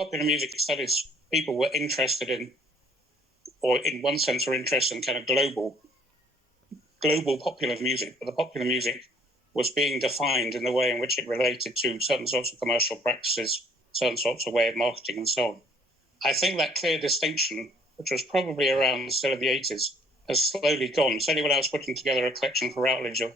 popular music studies, people were interested in, or in one sense were interested in kind of global popular music, but the popular music was being defined in the way in which it related to certain sorts of commercial practices, certain sorts of way of marketing and so on. I think that clear distinction, which was probably around still in the 80s, has slowly gone. Certainly when I was putting together a collection for Routledge of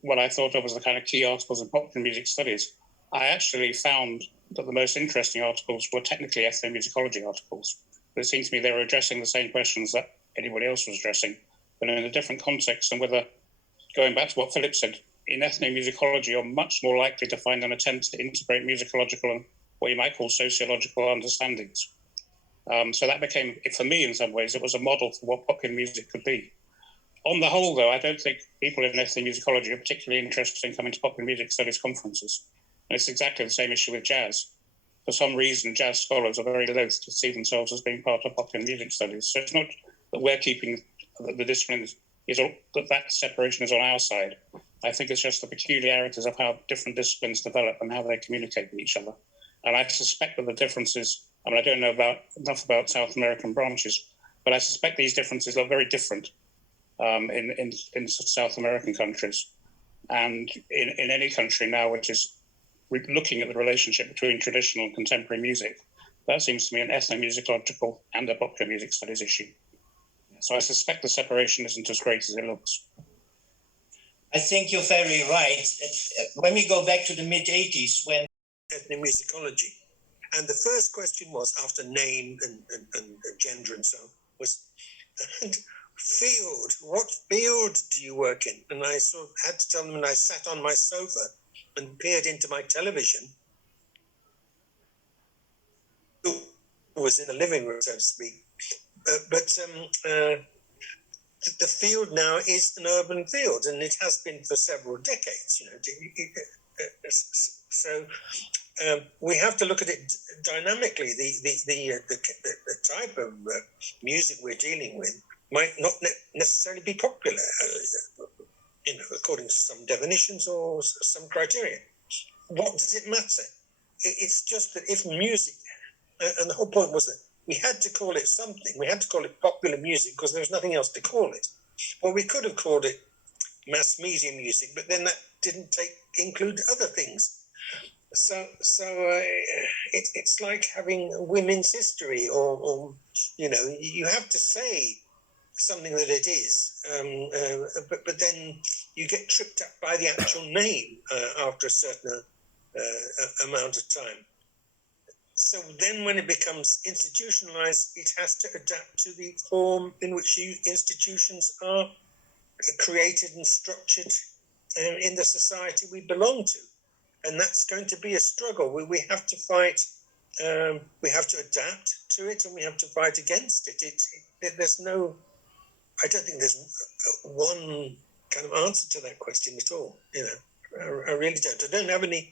what I thought of as the kind of key articles in popular music studies, I actually found that the most interesting articles were technically ethnomusicology articles. But it seemed to me they were addressing the same questions that anybody else was addressing, but in a different context. And whether, going back to what Philip said, in ethnomusicology, you're much more likely to find an attempt to integrate musicological and what you might call sociological understandings. So that became, for me in some ways, it was a model for what popular music could be. On the whole, though, I don't think people in ethnomusicology are particularly interested in coming to popular music studies conferences. And it's exactly the same issue with jazz. For some reason, jazz scholars are very loath to see themselves as being part of popular music studies. So it's not that we're keeping the discipline, that separation is on our side. I think it's just the peculiarities of how different disciplines develop and how they communicate with each other. And I suspect that the differences, I mean, I don't know enough about South American branches, but I suspect these differences are very different in South American countries. And in any country now, which is looking at the relationship between traditional and contemporary music, that seems to me an ethnomusicological and a popular music studies issue. So I suspect the separation isn't as great as it looks. I think you're very right. When we go back to the mid-80s, when ethnomusicology, and the first question was, after name and gender and so on, was and field. What field do you work in? And I sort of had to tell them, and I sat on my sofa and peered into my television. It was in the living room, so to speak. But the field now is an urban field, and it has been for several decades. So we have to look at it dynamically. The type of music we're dealing with might not necessarily be popular, according to some definitions or some criteria. What does it matter? It's just that if music, and the whole point was that we had to call it something. We had to call it popular music because there was nothing else to call it. Well, we could have called it mass media music, but then that didn't include other things. So it's like having women's history, or you have to say something that it is, but then you get tripped up by the actual name after a certain amount of time. So then when it becomes institutionalized, it has to adapt to the form in which institutions are created and structured in the society we belong to. And that's going to be a struggle. We have to fight, we have to adapt to it, and we have to fight against it. There's no, I don't think there's one kind of answer to that question at all. I really don't. I don't have any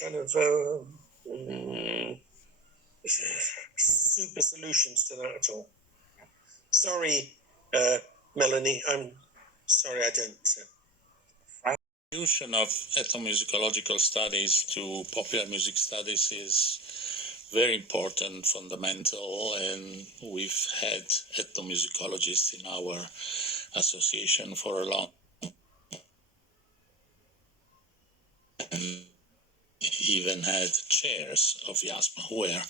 kind of super solutions to that at all. Sorry, Melanie, I'm sorry I don't. The contribution of ethnomusicological studies to popular music studies is very important, fundamental, and we've had ethnomusicologists in our association for a long time. Even had chairs of IASPM who were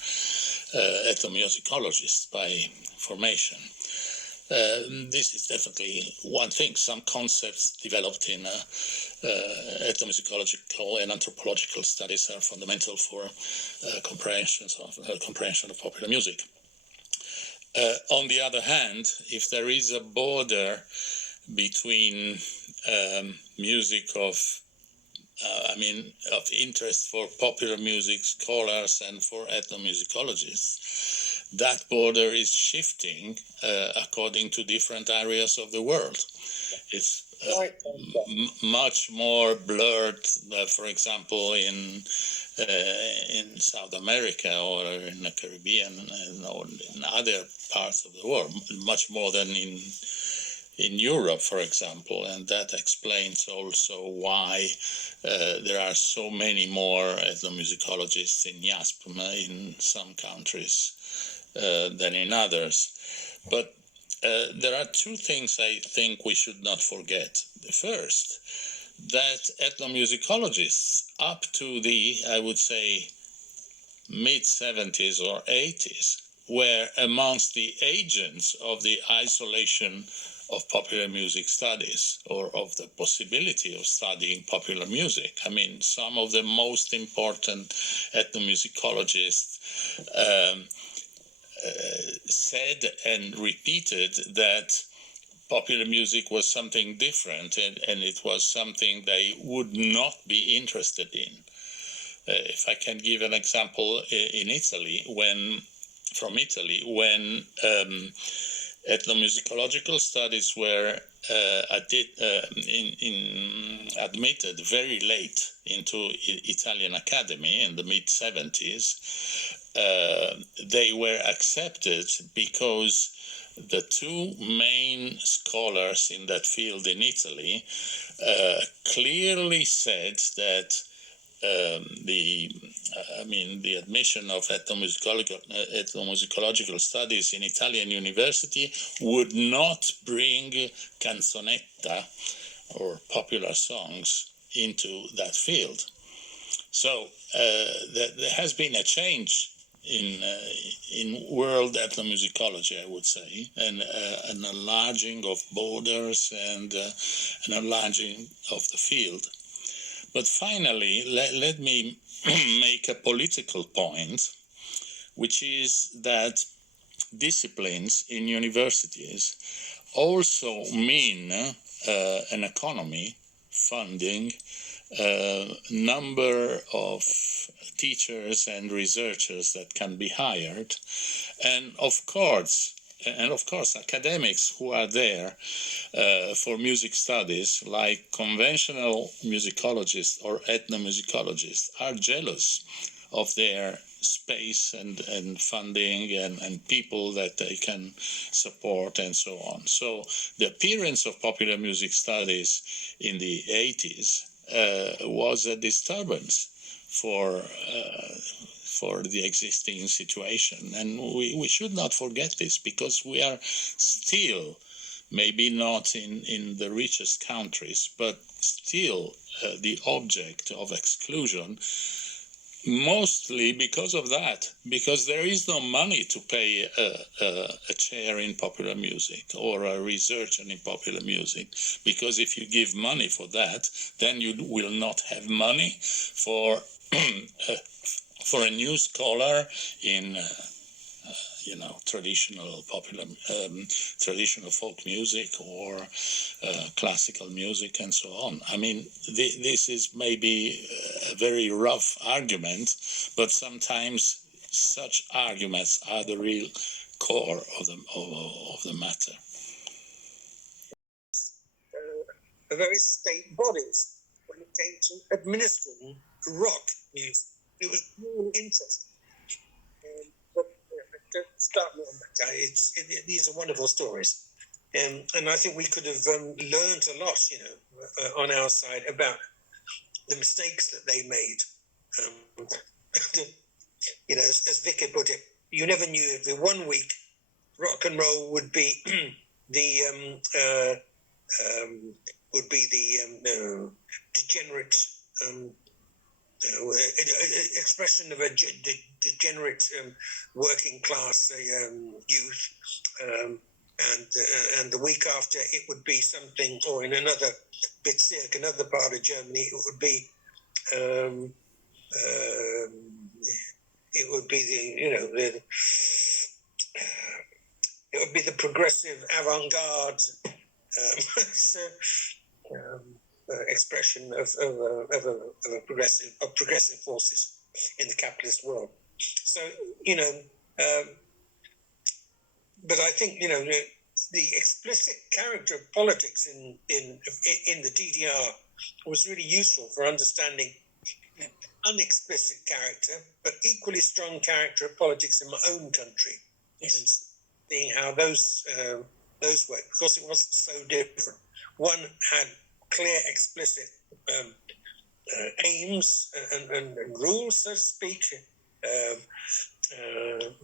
ethnomusicologists by formation. This is definitely one thing. Some concepts developed in ethnomusicological and anthropological studies are fundamental for comprehension of popular music. On the other hand, if there is a border between music of interest for popular music scholars and for ethnomusicologists, that border is shifting according to different areas of the world. It's much more blurred, for example, in South America or in the Caribbean or in other parts of the world, much more than in in Europe, for example, and that explains also why there are so many more ethnomusicologists in IASPM in some countries than in others. But there are two things I think we should not forget. The first, that ethnomusicologists up to the, I would say, mid-70s or 80s were amongst the agents of the isolation of popular music studies, or of the possibility of studying popular music. I mean, some of the most important ethnomusicologists said and repeated that popular music was something different, and it was something they would not be interested in. If I can give an example, in Italy, when ethnomusicological studies were admitted very late into Italian Academy in the mid-70s, they were accepted because the two main scholars in that field in Italy clearly said that the admission of ethnomusicological studies in Italian university would not bring canzonetta or popular songs into that field. So there has been a change in world ethnomusicology, I would say, and an enlarging of borders and an enlarging of the field. But finally, let me make a political point, which is that disciplines in universities also mean an economy, funding, number of teachers and researchers that can be hired, and of course academics who are there for music studies, like conventional musicologists or ethnomusicologists, are jealous of their space and funding and people that they can support and so on. So the appearance of popular music studies in the 80s was a disturbance for the existing situation. And we should not forget this, because we are still, maybe not in the richest countries, but still the object of exclusion, mostly because of that, because there is no money to pay a chair in popular music or a researcher in popular music, because if you give money for that, then you will not have money for for a new scholar in traditional folk music or classical music and so on. I mean, this is maybe a very rough argument, but sometimes such arguments are the real core of the matter. The various state bodies, when it came to administering rock music, it was really interesting. But to start with, these are wonderful stories, and I think we could have learned a lot, on our side about the mistakes that they made. As Vicky put it, you never knew if the 1 week rock and roll would be the degenerate expression of a degenerate working class youth, and the week after it would be something, or in another Bezirk, another part of Germany, it would be the progressive avant-garde expression of progressive forces in the capitalist world. So but I think the explicit character of politics in the DDR was really useful for understanding unexplicit character, but equally strong character of politics in my own country, and seeing how those those work because it was so different. One had clear, explicit aims and rules, so to speak.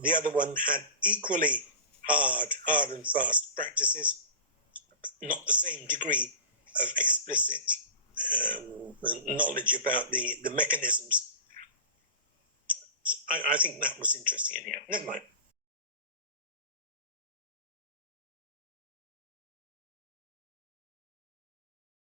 The other one had equally hard and fast practices, not the same degree of explicit knowledge about the mechanisms. I think that was interesting anyhow. Never mind.